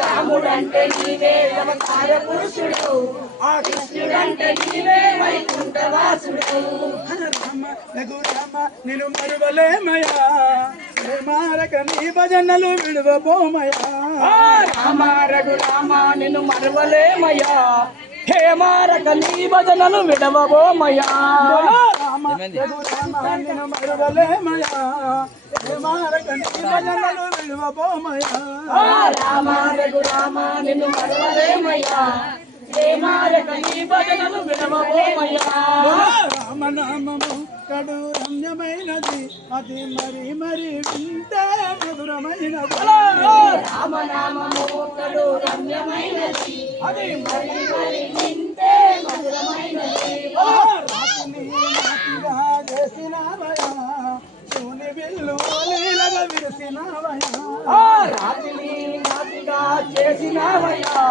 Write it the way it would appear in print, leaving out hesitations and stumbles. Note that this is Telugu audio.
రాముడంటే నీవే అవతార పురుషుడు, ఆ కృష్ణుడంటే నీవే వైకుంఠవాసుడు. రామ రఘురామ నిన్ను మరువలేమయా, మారక నీ భజనలు విడువబోమయా. రామ రఘురామ నిన్ను మరువలేమయా, హే మారక నీ భజనలు విడవబోమయా. రామ రఘురామ నిన్ను మరువలేమయా, మారక నీ భజనలు విడువబోమయా. రామ రఘురామ నిన్ను మరువలేమయా, హే మారక నీ భజనలు విడవబోమయా. రామనామము కడు రమ్యమైనది, అది మరి మరి వింటే మధురమైనది. రామనామము కడు రమ్యమైనది, అది మరి మరి వింటే మధురమైనది. రాతిని నాతిగా చేసినవయా, శివుని విల్లు లీలగా విరిసినవయా. రాతిని నాతిగా చేసినవయా,